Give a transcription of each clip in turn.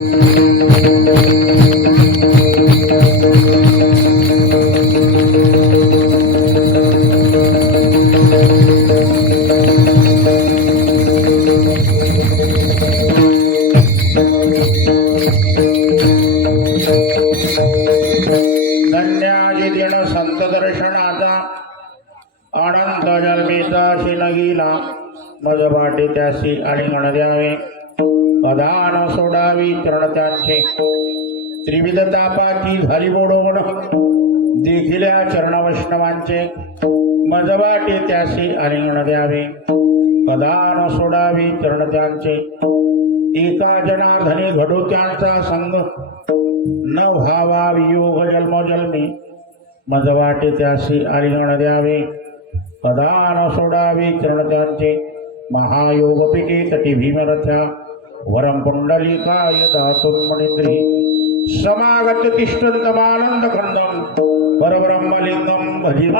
संत दर्शनाचा आनंद जन्मीचा शिलगीला मज वाटे त्यासी आलिंगन द्यावे पदान सोडावी चरण त्यांचे त्रिविध तापाची झाली बोडवण देखिल्या चरण वैष्णवांचे मज वाटे त्यासी आलिंगन द्यावे पदान सोडावी चरण त्यांचे एका जनार्दनी घडो त्यांचा संग न व्हावा वियोग जन्मोजन्मी मज वाटे त्यासी आलिंगन द्यावे पदान सोडावी चरण त्यांचे महायोगपीठे तटी भीमरथ्या वरम पुंडलिकाय दातुं मणिंद्री समागत तिष्ठन्तमानंद खंडम परब्रह्मलिंगम भजी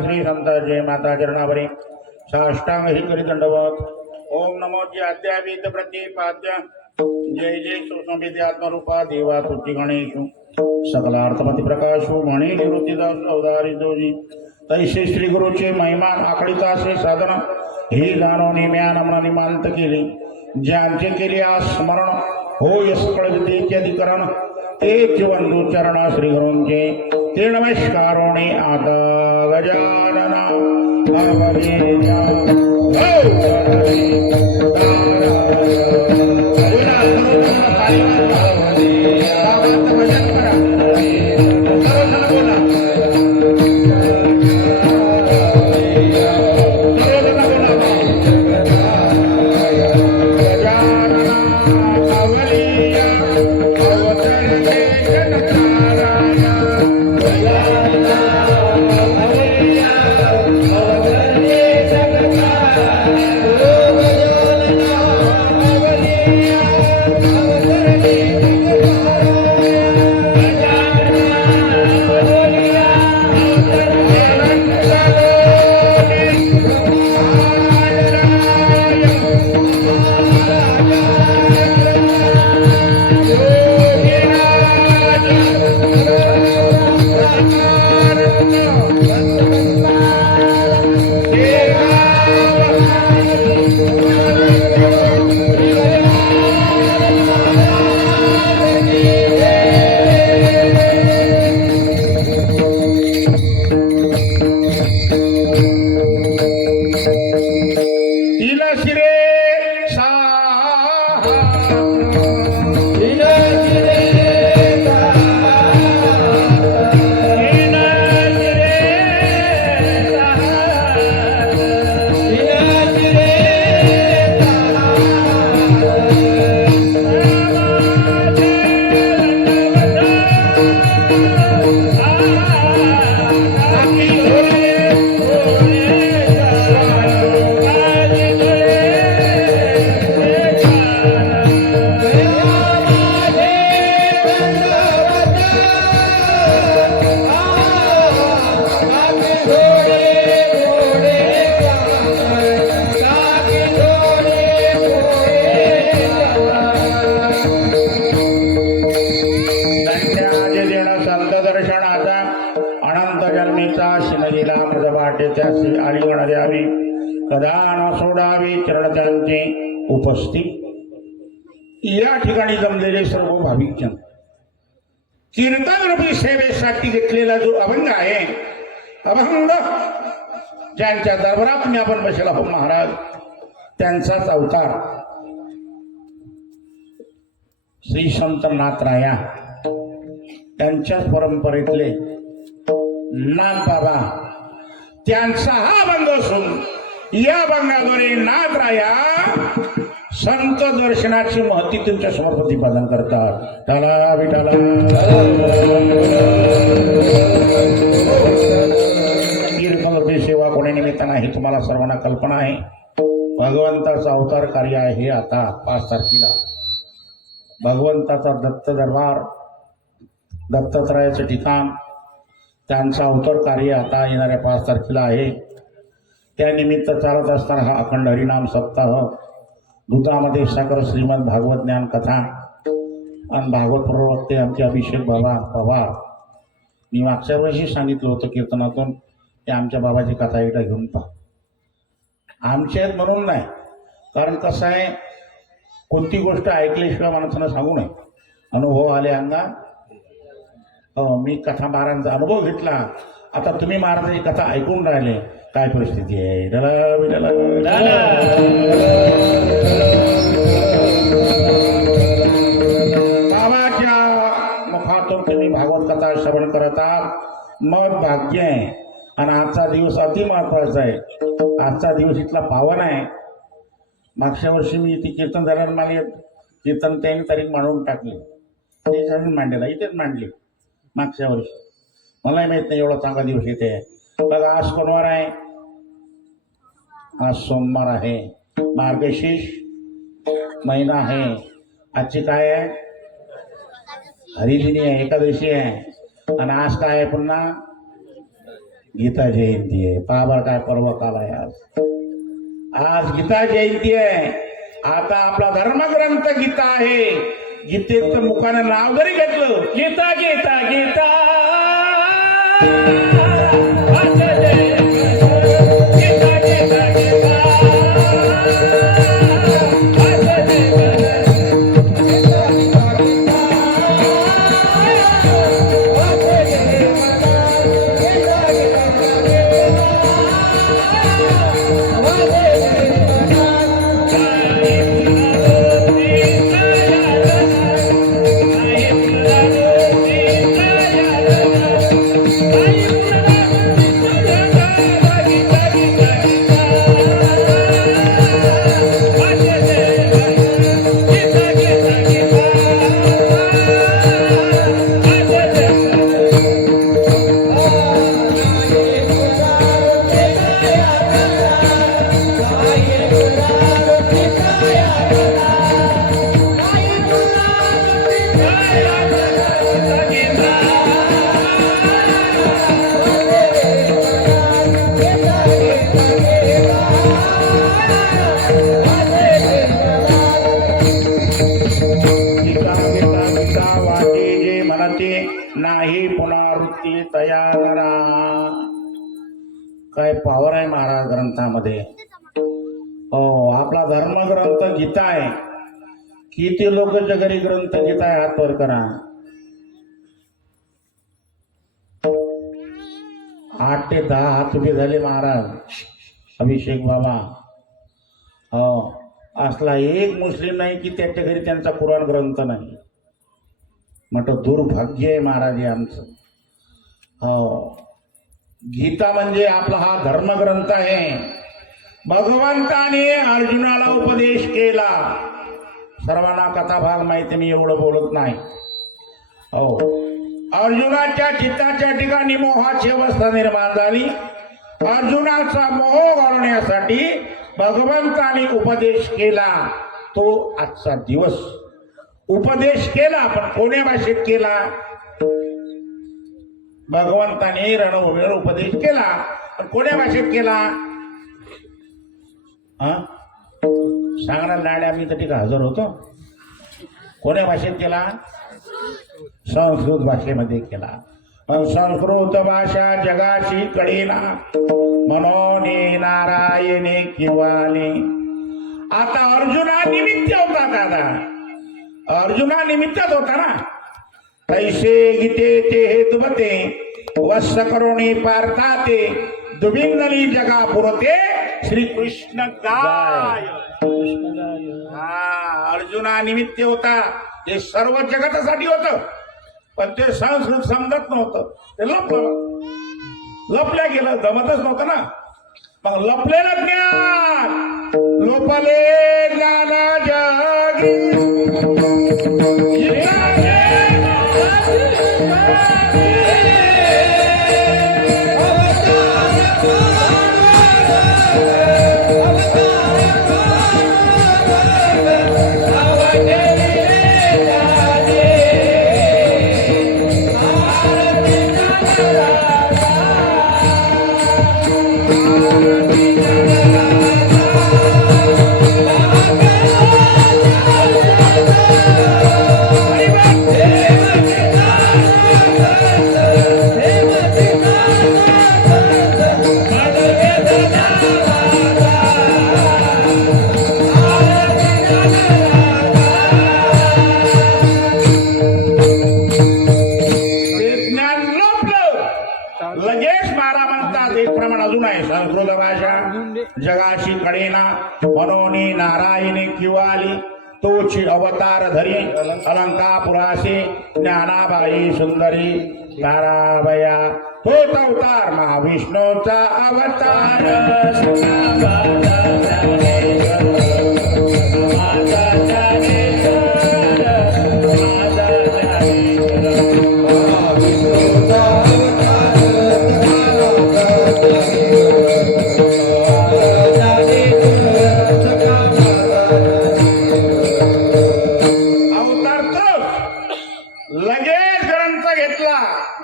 श्री संतांचे माता चरणावरी साष्टांग ही करी दंडवत ओम नमो जी अद्यावीत प्रतिपाद्य जय जय सुसंविधि आत्मरूपा देवा तुति गणेशु सकलार्थमति प्रकाशु मणि निवृत्तिदास अवतारी जोजी तैसे श्री गुरुचे महिमान आखडीता से साधन ही गाणोनी म्या नमन निमांत केले ज्यांचे केले आज स्मरण होय सकळ विद्येचे अधिकरण ते जीवंतु चरणा श्री गुरूंचे ते नमस्कारोणी आता गजानना Yeah. न सोडावे चरण त्यांचे उपस्थित. या ठिकाणी जमलेले सर्व भाविकजन कीर्तन रूपी सेवेसाठी घेतलेला जो अभंग आहे, अभंग ज्यांच्या दरबारात मी आपण बसला हो महाराज, त्यांचाच अवतार श्री संत नाथराया, त्यांच्याच परंपरेतले नाथ बाबा, त्यांचा हा अभंग असून या अभंगाद्वारे नाथराया संत दर्शनाची महती तुमच्या समोर प्रतिपादन करतात. त्याला विठाला कीर्तन सेवा कोणी निमित्त नाही, तुम्हाला सर्वांना कल्पना आहे. भगवंताचा अवतार कार्य आहे. हे आता 5 तारखेला भगवंताचा दत्त दरबार, दत्तात्रयाचं ठिकाण, त्यांचा अवतार कार्य आता येणाऱ्या 5 तारखेला आहे. त्यानिमित्त चालत असताना हा अखंड हरिनाम सप्ताह, दुधामध्ये साखर श्रीमद भागवत ज्ञान कथा आणि भागवत प्रवक्ते आमचे अभिषेक बाबा पवार. मी मागच्या वर्षी सांगितलं होतं कीर्तनातून की आमच्या बाबाची कथा एकदा घेऊन पहा. आमच्या आहेत म्हणून नाही, कारण कसं आहे, कोणती गोष्ट ऐकल्याशिवाय माणसानं सांगू नये. अनुभव आले अंगात. मी कथा महाराजांचा अनुभव घेतला. आता तुम्ही महाराजांची कथा ऐकून राहिले, काय परिस्थिती आहे. बाबाच्या मुखातून तुम्ही भागवत कथा श्रवण करत आहात, मत भाग्य आहे. आणि आजचा दिवस अति महत्वाचा आहे. आजचा दिवस इथला पावन आहे. मागच्या वर्षी मी इथे कीर्तन झाल्यावर मला कीर्तन त्यांनी तारीख मांडून टाकली, त्याच्यातून मांडलेला इथेच मांडली मागच्या वर्षी. मलाही माहित नाही एवढा चांगला दिवस इथे आहे. बघा आज कोणवार आहे, आज सोमवार आहे, मार्गशीर्ष महिना आहे. आजची काय आहे, हरिदिनी आहे, एकादशी आहे. आणि आज काय आहे, पुन्हा गीता जयंती आहे. पाबर काय पर्व काल आहे आज. आज गीता जयंती आहे. आता आपला धर्मग्रंथ गीता आहे. गीतेचं मुखानं नाव जरी घेतलं, गीता गीता गीता नाही पुनरावृत्ती तयार. काय पावर आहे महाराज ग्रंथामध्ये. हो, आपला धर्मग्रंथ गीता आहे. किती लोक जगरी ग्रंथ गीता आहे, हात वर करा. 8 ते 10 हात उभे झाले महाराज. अभिषेक बाबा. हो, असला एक मुस्लिम नाही की त्याच्या घरी त्यांचा कुराण ग्रंथ नाही. म्हटलं दुर्भाग्य आहे महाराज हे आमचं. हो, गीता म्हणजे आपला हा धर्मग्रंथ आहे. भगवंताने अर्जुनाला उपदेश केला. सर्वांना कथा भाग माहिती, मी एवढं बोलत नाही. हो, अर्जुनाच्या चित्ताच्या ठिकाणी मोहाची अवस्था निर्माण झाली. अर्जुनाचा मोह घालवण्यासाठी भगवंताने उपदेश केला. तो आजचा दिवस उपदेश केला, पण कोण्या भाषेत केला. भगवंताने रणभूमीवर उपदेश केला, पण कोण्या भाषेत केला. सांगणार नाड्या, मी तर ठीक हजर होतो. कोण्या भाषेत केला, संस्कृत भाषेमध्ये केला. संस्कृत भाषा जगाची कळेना मनोने नारायणे किवाने. आता अर्जुना निमित्त होता दादा, अर्जुना निमित्तच होता ना. तैसे गीते ते हेतुमते वत्स करुणी पार्थाते दुबिंदनी जगा पुरते श्री कृष्ण गाय. हा अर्जुना निमित्त होता. ते सर्व जगतासाठी होतं, पण ते संस्कृत समजत नव्हतं. ते लपल्या गेलं, जमतच नव्हतं ना. मग लपलेलं ज्ञान लोपले ज्ञाना जगी. संस्कृत भाषा जगाची कळेना मनोनी नारायणी किवाली. तोची अवतार धरी अलंकापुराशी ज्ञानाबाई सुंदरी ताराबया. तोच अवतार महाविष्णूचा अवतार.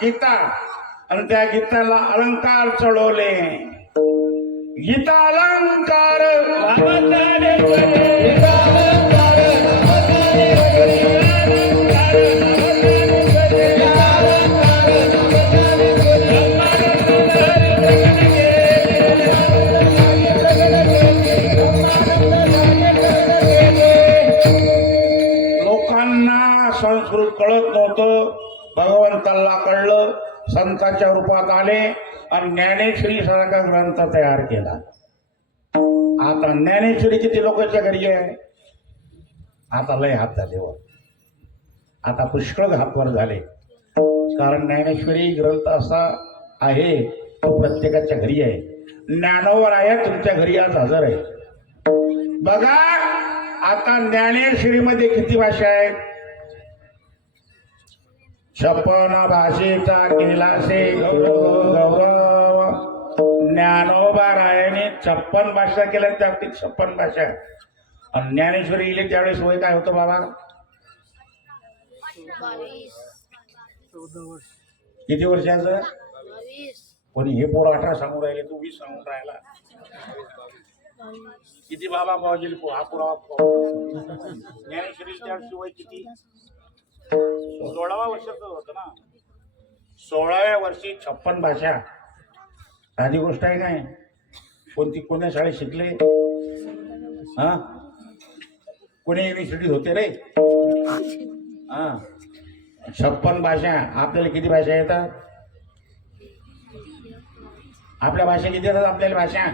गीता आणि त्या गीताला अलंकार चढवले. गीता अलंकार लोकांना संस्कृत कळत नव्हतं. भगवंताला कळलं, संतांच्या रूपात आले आणि ज्ञानेश्वरी सारखा ग्रंथ तयार केला. आता ज्ञानेश्वरी किती लोकांच्या घरी आहे? आता लय हात झाले वर, आता पुष्कळ हातवर झाले. कारण ज्ञानेश्वरी ग्रंथ असा आहे तो प्रत्येकाच्या घरी आहे. ज्ञानोबर आहे, तुमच्या घरी आज हजर आहे. बघा आता ज्ञानेश्वरीमध्ये किती भाषा आहेत? 56 भाषेचा केलासे गौरव. ज्ञानोबारायाने 56 भाषा केल्या, त्यातील 56 भाषा. आणि ज्ञानेश्वरी इले त्यावेळेस वय काय होतं बाबा? किती वर्षाचं? कोणी हे पोर 18 सांगून राहिले, तू 20 सांगून राहिला. किती बाबा पाहिजे हा पुरावा? ज्ञानेश्वरी त्यावेळेस वय किती? 16व्या वर्षाचं होतं ना. 16व्या वर्षी 56 भाषा. साधी गोष्ट आहे काय? कोणत्या शाळेत शिकले? हा, कोणी युनिव्हर्सिटीत होते रे? हा, 56 भाषा. आपल्याला किती भाषा येतात? आपल्या भाषा किती येतात आपल्याला भाषा?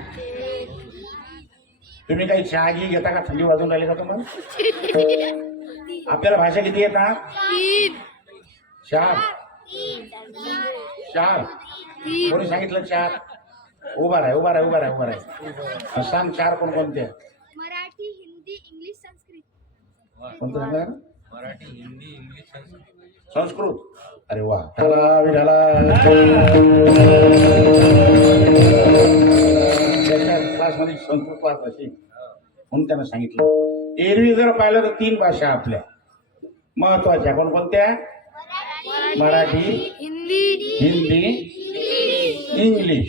तुम्ही काही चहा घी घेता का? थंडी वाजून राहिली का तुम्हाला? आपल्याला भाषा किती येतात? 4. 4. कोणी सांगितलं 4? उभा राह. सांग 4 कोणकोणते? मराठी, हिंदी, इंग्लिश, संस्कृत. कोणतं सांगा? मराठी, हिंदी, इंग्लिश, संस्कृत. अरे वा, त्याला क्लासमध्ये संस्कृत क्लास अशी म्हणून त्यांना सांगितलं. एरवी जर पाहिलं तर 3 भाषा आपल्या महत्वाच्या. कोणकोणत्या? मराठी, हिंदी, इंग्लिश.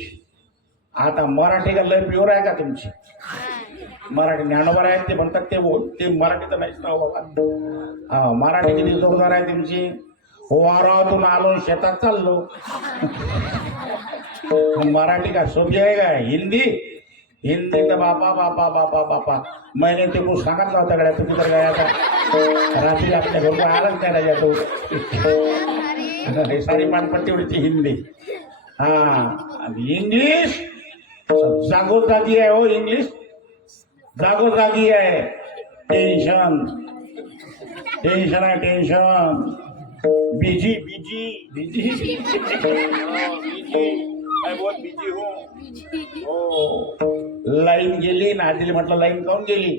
आता मराठी का लय प्युअर आहे का तुमची? मराठी ज्ञानोबर आहेत ते म्हणतात ते मराठी तर नाहीच ना बाबा. हा, मराठी किती जोरदार आहे तुमची? वारातून आलो शेतात चाललो. मराठी का सोपी आहे का? हिंदी हिंदी तर बापा बापा बापा बापा मैंने ते कुछ सांगितलं होता गड्या तुम्ही तर गया था रात्री आपल्या घरून आलाच नाही राजा तो. सारी पानपट्टी उडीची हिंदी. हा आणि इंग्लिश जागोजागी आहे हो. इंग्लिश जागोजागी आहे. टेन्शन टेन्शन आहे tension. Busy busy busy busy मैं बहुत बिजी हूँ. हो लाईन गेली ना आजीला म्हटलं लाईन काऊन गेली.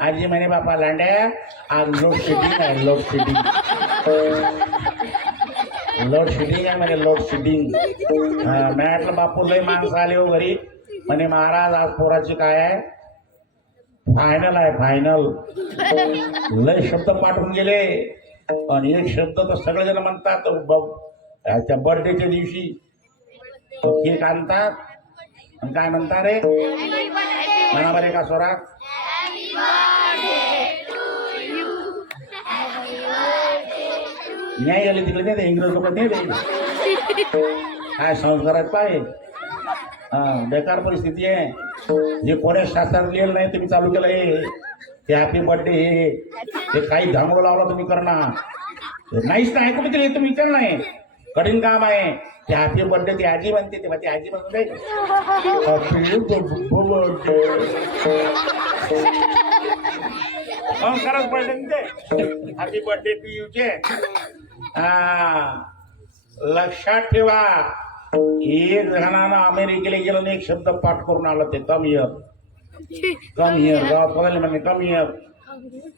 आजी म्हणे बापा लांड्या आज लोड शेडिंग आहे. लोड शेडिंग लोड शेडिंग आहे म्हणे लोड शेडिंग. मी म्हटलं बापू लय माणसं आले हो घरी. म्हणे महाराज आज पोराची काय आहे फायनल आहे फायनल. लय शब्द पाठवून गेले आणि एक शब्द तर सगळेजण म्हणतात त्या बर्थडेच्या दिवशी केक आणतात आणि काय म्हणतात रे म्हणा बरे का स्वरात. न्याय आले तिकडे नाही इंग्रज लोक नाही काय संस्कारात पाहिजे. हा बेकार परिस्थिती आहे. जे कोण्या शास्त्रात लिहिलं नाही तुम्ही चालू केलं हे हॅपी बर्थडे हे काही धांगडं लावला तुम्ही करणार नाहीच नाही. ऐकू तुम्ही विचार नाही कठीण काम आहे. ते हॅपी बर्थडे ती आजी म्हणते तेव्हा ती आजी म्हणून नाही खरंच पडले ते हॅपी बर्थडे टू यू चे. हा लक्षात ठेवा. एक जणांना अमेरिकेला गेलं आणि एक शब्द पाठ करून आला ते कम हिअर. कम हिअर गावात बघायला म्हणे कम हिअर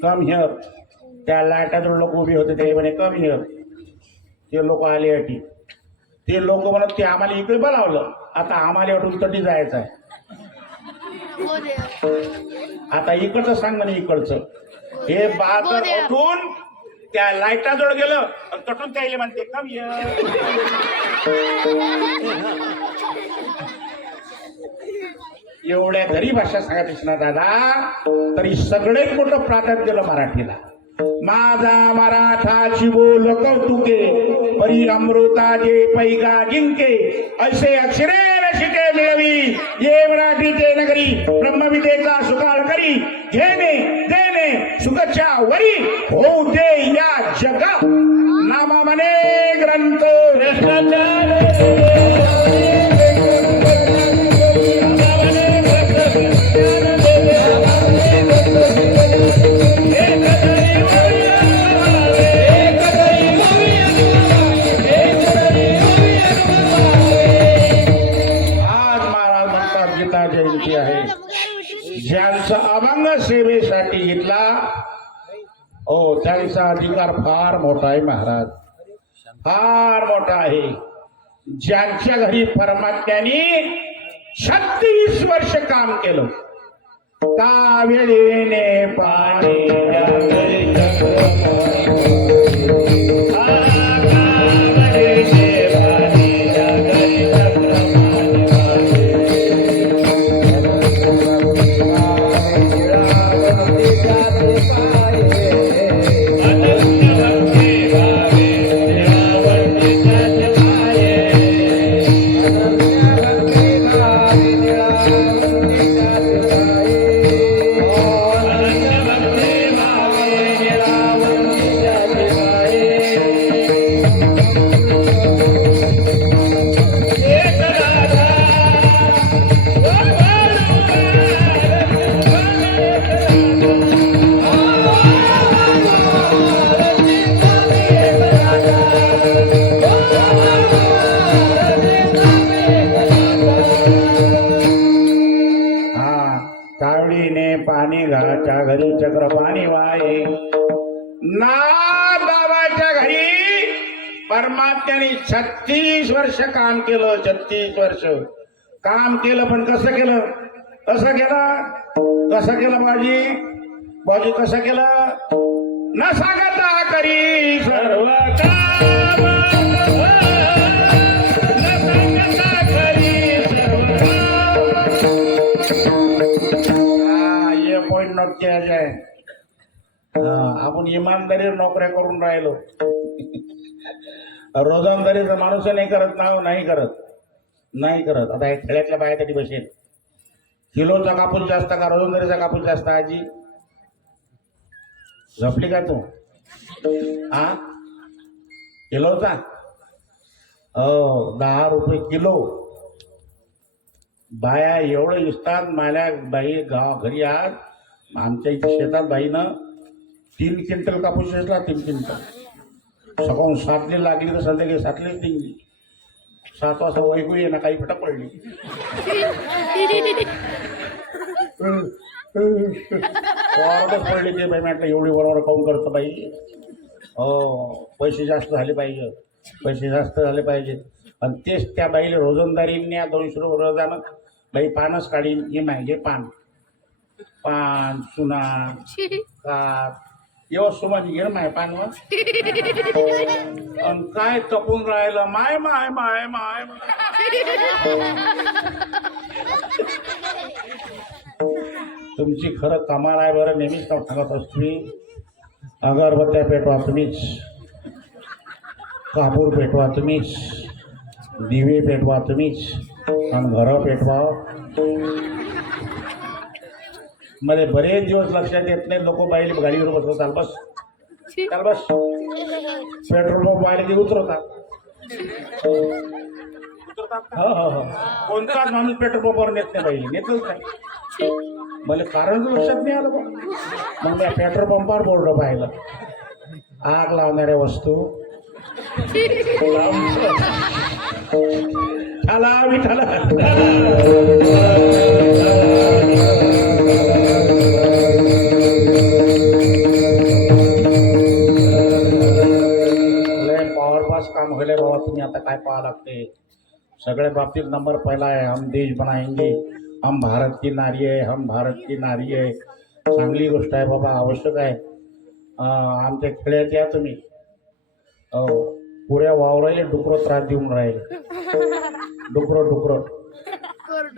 कम हिअर. त्या लाईटाजवळ लोक उभे होते ते म्हणे कम हिअर. ते लोक आले अटी. ते लोक म्हणत ते आम्हाला इकडे बोलावलं आता आम्हाला अटून तटी जायचं आहे. आता इकडचं सांग म्हणे इकडचं. हे बहादर उठून त्या लाईटाजवळ गेलं आणि तटून त्याला म्हणते कम हिअर. एवढ्या घरी भाषा सांगायची ना दादा तरी सगळ्यात मोठं प्राधान्य दिलं मराठीला. माझा मराठाची बोल कौतुके परी अमृताचे पैगा जिंके असे अक्षरे शिके मिळवी ये मराठीचे नगरी ब्रह्मविदेचा सुकाळ करी घेणे देणे सुखच्या वरी होऊ दे या जगा नामा मने ग्रंथ ज्यांचा अभंग सेवेसाठी घेतला हो त्यांचा अधिकार फार मोठा आहे महाराज फार मोठा आहे. ज्यांच्या घरी परमात्म्याने 36 वर्ष काम केलं कावेळीने पाणी पाणी घराच्या घरी चक्र पाणी वाहे ना बाबाच्या घरी परमात्म्याने 36 वर्ष काम केलं. 36 वर्ष काम केलं पण कसं केलं कसं केलं बाजी कसं केलं न सांगता करी सर्व काम न सांगता करी सर्व पॉइंट नोट किया जाए. आपण इमानदारी नोकऱ्या करून राहिलो रोजंदारीचा माणूस नाही करत ना, नाही करत. आता एक खेड्यातल्या बायासाठी बसेल. किलोचा कापूस जास्त का रोजंदारीचा कापूस जास्त? आजी झपली का तू? हा, किलोचा? हो, 10 रुपये किलो. बाया एवढं दिसतात. मला बाई घरी आज आमच्या इथे शेतात बाईनं 3 क्विंटल कापूस वेचला. 3 क्विंटल. सकाळून 7ला लागली तर संध्याकाळी 7लाच निघली. 7 वाजता वैकू ये ना काही फटक पडली. पडली ते बाई. म्हटलं एवढी बरोबर काऊन करतो बाई? हो, पैसे जास्त झाले पाहिजे. आणि तेच त्या बाईला रोजंदारीने 200 रुपये रोजानं बाई पानच काढीन. हे माहिती पान चुना का येव सुमानी घे माय पानवर. आणि काय तपून राहिलं माय माय माय माय. तुमची खरं कमाल आहे बरं. नेहमीच सांगत असतो मी, अगरबत्त्या पेटवा तुम्हीच, कापूर पेटवा तुम्हीच, दिवे पेटवा तुम्हीच, आणि घरं पेटवा. मध्ये बरेच दिवस लक्षात येत नाही. लोक बाईला गाडीवर बसवतात. चाल बस पेट्रोल पंप आले की उतरवतात. हो. कोणताच माणूस पेट्रोल पंपावर नेत नाही बाईला. नेतच नाही. मला कारण लक्षात नाही आलं. मग त्या पेट्रोल पंपावर बोर्ड पाहिलं, आग लावणाऱ्या वस्तू विठाला. काम व्हायला बाबा. तुम्ही आता काय पाहा लागते सगळ्या बाबतीत नंबर पहिला आहे. हम देश बनाएंगे, हम भारत की नारी आहे, हम भारत की नारी आहे. चांगली गोष्ट आहे बाबा, आवश्यक आहे. आमच्या खेड्यात या तुम्ही. पुऱ्या वावरायला डुकरं त्रास देऊन राहिले. डुकरं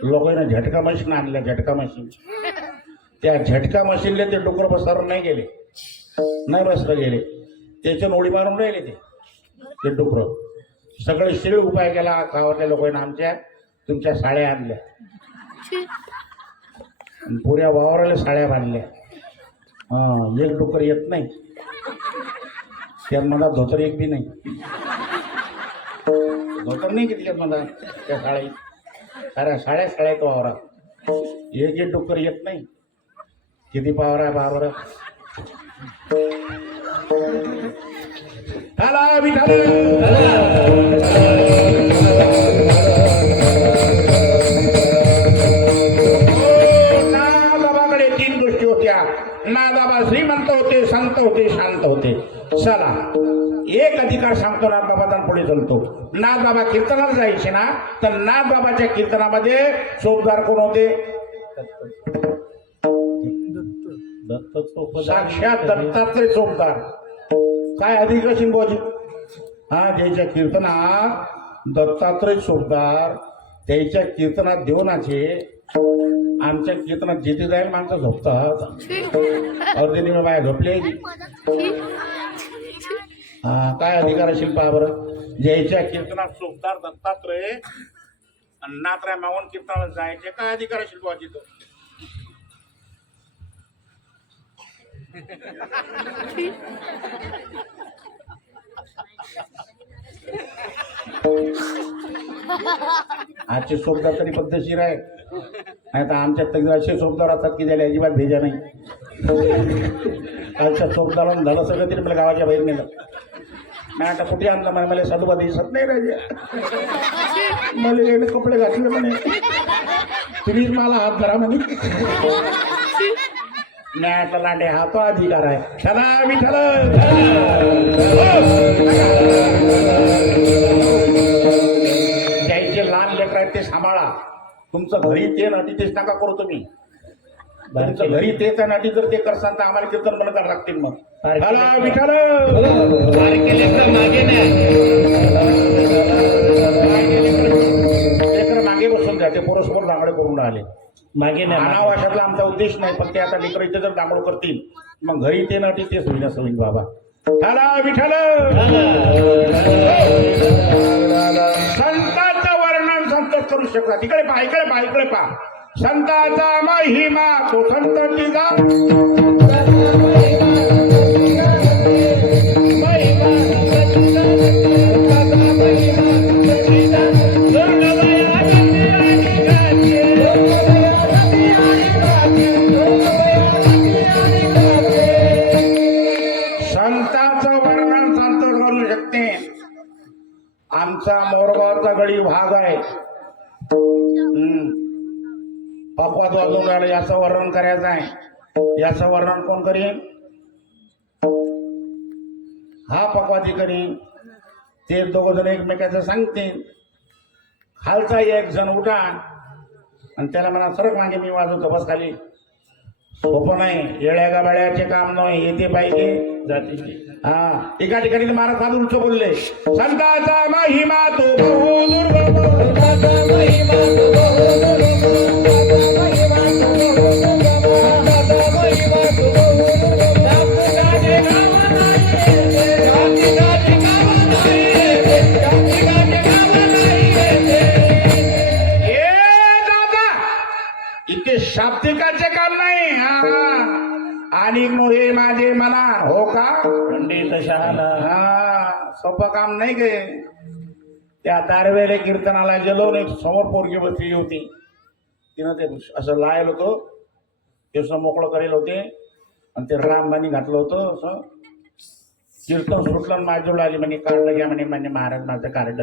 लोकांना झटका मशीन आणल्या. झटका मशीन, त्या झटका मशीनले ते डुकरं बसर नाही बसर गेले. त्याच्यानं उडी मारून राहिले ते डुकरं. सगळे शिळ उपाय केला गावातल्या लोकांना. आमच्या तुमच्या साड्या आणल्या, पुऱ्या वावराला साड्या बांधल्या. एक डुकर येत नाही. त्यात मला धोतर एक बी नाही. धोतर नाही किती मला त्या साड्या साड्यात वावरात. एक डुकर येत नाही. किती पावर आहे बावर. नादाबाकडे 3 गोष्टी होत्या. नादाबा श्रीमंत होते, संत होते, शांत होते. चला एक अधिकार सांगतो नाथबाबाचा पुढे चलतो. नाथबाबा कीर्तनाला जायचे ना, तर नाथबाबाच्या कीर्तनामध्ये चोपदार कोण होते? साक्षात दत्तात्रय चोपदार. काय अधिकार शिंबोजी? ज्याच्या कीर्तनात दत्तात्रय चोपदार, त्याच्या कीर्तनात देवनाचे. आमच्या कीर्तनात जिथे जाईल माणसं झोपतात. अर्धे बाया झोपले. काय अधिकार असेल पहा बरं. ज्याच्या कीर्तनात चोपदार दत्तात्रय आणि नाथराय मागून कीर्तनाला जायचे, काय अधिकार असेल पहा तिथं. आजचे चोपदार तरी पद्धतशीर आहे. नाही तर आमच्यात तर असे चोपदार असतात की त्याला अजिबात भेजा नाही. कालच्या चोपदाराला झालं सगळं तरी मला गावाच्या बाहेर नेलं. नाही आता कुठे आणलं मला साधूबा दिसत नाही राजे. मला कपडे घातले म्हणे, तुम्हीच मला हात धरा म्हणे. न्यायाचा लांडे हा तो अधिकार आहे. चला विठ्ठल. ज्याचे लहान लेकर आहेत ते सांभाळा. तुमचं घरी ते नाटी तेच नका करू तुम्ही. तुमचं घरी तेच नाटी जर ते करसान तर आम्हाला कीर्तन बंद करावं लागतील. मग चला विठ्ठल. लेकर मागे बसून द्या. ते परस्पर दांगडे करून राहिले. मागे अनावाशातला आमचा उद्देश नाही. पण ते आता लेकर इथे जर दांगडो करतील मग घरी ते नाटी तेच होईल. असं होईल बाबा. ठाला विठ्ठल संतांचं वर्णन संत करू शकतात. इकडे पहा, इकडे पहा, इकडे पहा. संतांचा महिमा तो संत तिचा संतांचं वर्णन संत करू शकते. आमचा मोरगावचा गडी भाग आहे. पकवाद वाजवून राहिलं, याचं वर्णन करायचं आहे. याचं वर्णन कोण करीन? हा पकवादी करीन. ते दोघ जण एकमेकाचं सांगतील. खालचा एक जण उठा आणि त्याला म्हणा सरक मागे मी वाजवतो बस खाली. सोपं नाही. येड्या गाबाड्याचे काम नाही. येते पाहिजे जातीची. हा एका ठिकाणी महाराज फार उलट बोलले. संतांचा महिमा तो बहु दुर्गम इथे शाब्दिकाचे काम नाही. आणि मोहे माझे मना हो का पंडित शहाला. हा सोपं काम नाही गे. त्या दारवेले कीर्तनाला गेलो एक समोर पोरगी बसलेली होती. तिनं ते असं लायल होतो, केस मोकळं करेल होते आणि ते रामबाणी घातलं होतं. असं कीर्तन सुटलं माझ्याजवळ आली म्हणे कार्ड घ्या म्हणे. म्हणे महाराज माझं कार्ड.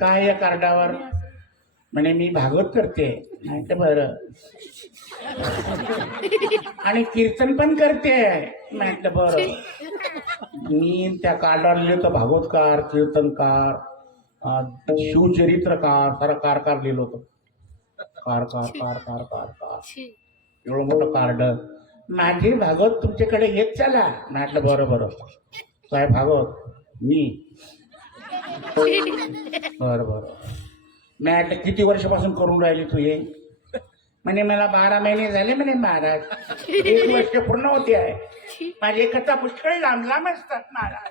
काय या कार्डावर? म्हणे मी भागवत करते. नाही तर बरं. आणि कीर्तन पण करते. म्हटलं बरं. मी त्या कार्डावर लिहिलं तर भागवतकार, कीर्तनकार, शिवचरित्रकार, सारा कार लिहिलं होतं. कार एवढं मोठं कार्ड. माझे भागवत तुमच्याकडे येत चला. म्हटलं बरं. काय भागवत? मी. बरं. मी म्हटलं किती वर्षापासून करून राहिली तू हे? म्हणे मला 12 महिने झाले म्हणे महाराज. 1 वर्ष पूर्ण होते आहे. माझे कथा पुष्कळ लांब असतात महाराज.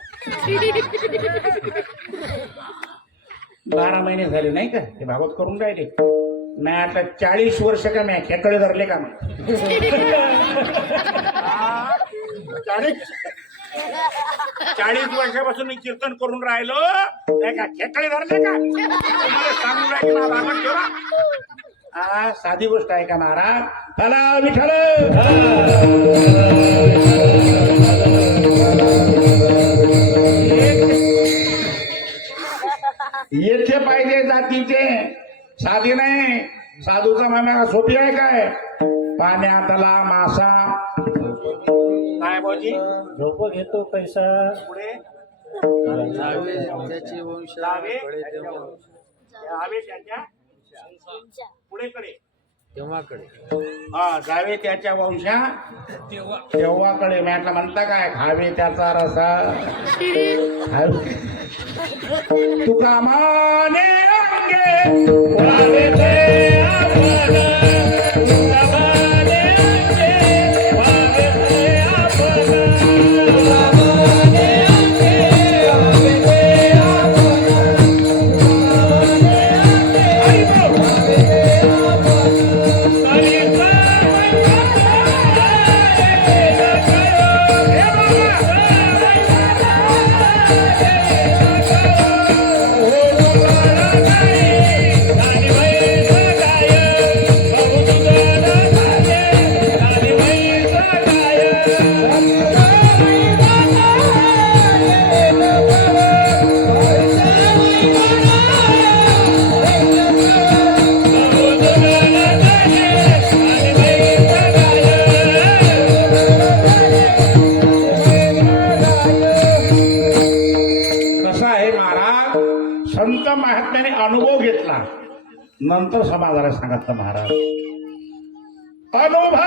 12 महिने झाले नाही का ते भागवत करून राहिले. मी आता 40 वर्ष का मी खेकडे धरले का? 40 वर्षापासून मी कीर्तन करून राहिलो नाही का? खेकडे धरले का? तुम्हाला सांगून राहिले भागवत ठेवा. हा साधी गोष्ट आहे का महाराज? चला विठ्ठल. येथे पाहिजे जातीचे, साधी नाही. साधूचा मामा सोपी आहे काय? पाण्यातला मासा काय भाऊजी? झोप घेतो पैसा पुढे त्याची वंश त्याच्या पुढेकडे तेव्हाकडे हा जावे त्याच्या वंशा तेव्हाकडे. म्हटलं म्हणता काय? खावे त्याचा रसा तुका माने अंगे उडावे ते आपण. तुका माने अंगे उडावे ते आपण. तुका माने अंगे उडावे ते आपण. हरी बोल. संत महात्म्याने अनुभव घेतला नंतर समाजाला सांगितलं महाराज. अनुभव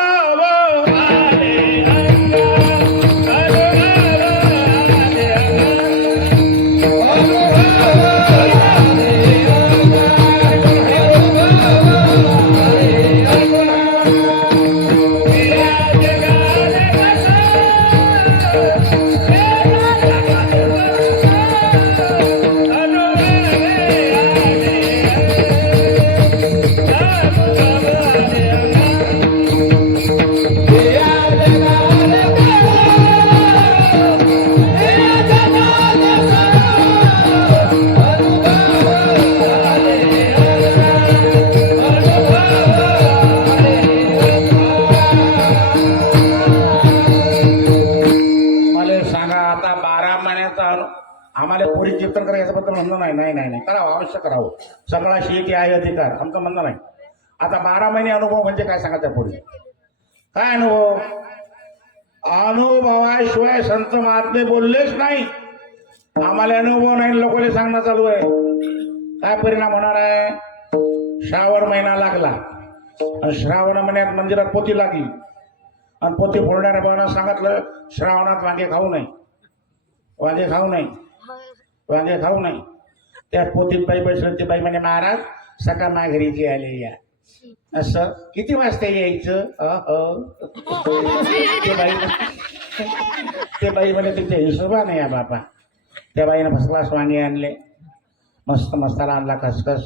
आम्हाला पोरी कीर्तन करा याच्याबद्दल म्हणणं नाही नाही नाही नाही करावं अवश्य करावं सगळा शेती आहे अधिकार आमचं म्हणणं नाही. आता 12 महिने अनुभव म्हणजे काय सांगा त्या पोरी काय अनुभव अनुभवाशिवाय संत महात्मे बोललेच नाही. आम्हाला अनुभव नाही लोकांना सांगणं चालू आहे. काय परिणाम होणार आहे श्रावण महिना लागला आणि श्रावण महिन्यात मंदिरात पोथी लागली आणि पोथी फोडणाऱ्या भावांना सांगितलं श्रावणात वांगे खाऊ नये वांगे खाऊ नये वांगे खाऊ नये. त्या पोथीत बाई बसलं ते बाई म्हणे महाराज सकाळ माघारीची आले या असं किती वाजता यायचं ते बाई म्हणे तिथे हिशोबा या बापा. त्या बाईनं फर्स्ट क्लास वांगे आणले मस्त मसाला आणला खसखस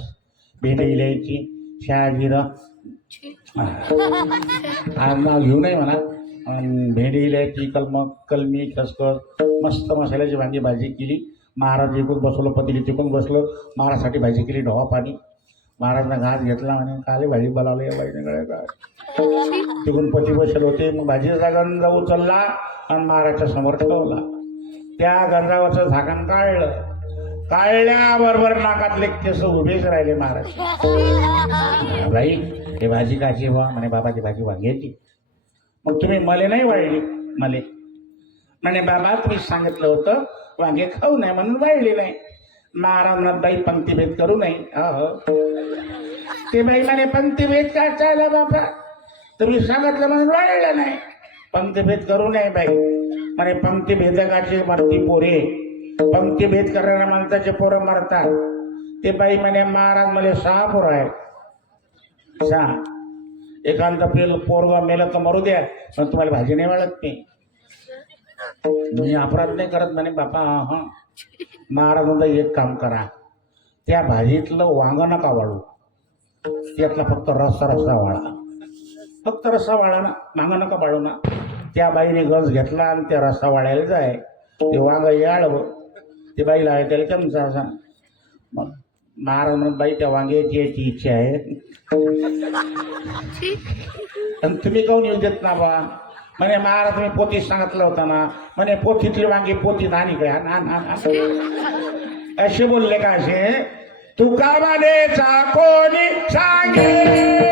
भेंडी इलायची शहाजिरं नाव घेऊ नये म्हणा भेंडी इलायची कलमी खसखस मस्त मसाल्याची वांगी भाजी केली. महाराज इकडून बसवलं पतीली तिकडून बसलं महाराजसाठी भाजी केली ढवा पाणी. महाराजनं घास घेतला म्हणे काले भाजी बोलावलं या बाईने गळ्या काय तिकडून पती बसले होते. मग भाजीचा गंजा उचलला आणि महाराजच्या समोर ठेवला. त्या गंजावरचं झाकण काढलं काढल्याबरोबर नाकातले केस उभेच राहिले महाराज. बाई हे भाजी काची बा म्हणे बाबा ती भाजी वांग्याची. मग तुम्ही मले नाही वाढली मले म्हणे बाबा तुम्ही सांगितलं होतं वांगे खाऊ नये म्हणून वाढली नाही. महाराज बाई पंक्तीभेद करू नये ते बाई म्हणे पंक्तीभेद काय चालला बाबा तुम्ही सांगितलं म्हणून वाढलं नाही. पंक्तीभेद करू नये बाई म्हणे पंक्तीभेदकाचे मरती पोरे पंक्तीभेद करणाऱ्या माणसाचे पोरं मरतात. ते बाई म्हणे महाराज मला 6 पोरं आहे 6 एखादं पोरगा मेलं तर मरू द्या पण तुम्हाला भाजी नाही वाढत नाही. मी अपराध नाही करत म्हणे बापा हा. महाराज म्हणता एक काम करा त्या भाजीतलं वांग नका वाढू त्यातला फक्त रस्सा वाळा फक्त रस्सा वाळा ना वांग नका वाढू ना. त्या बाईने गज घेतला आणि त्या रस्सा वाढायला जाय ते वांग याळवं ते बाईला आहे त्याला चमचा असा. मग महाराज म्हणत बाई त्या वांग्याची याची इच्छा आहे आणि तुम्ही काऊन येऊ देत ना बा म्हणे महाराज तुम्ही पोथीत सांगितलं होतं ना म्हणे पोथीतली वांगी पोथीत आणि काय असे बोलले का असे तुका म्हणे कोणी सांगे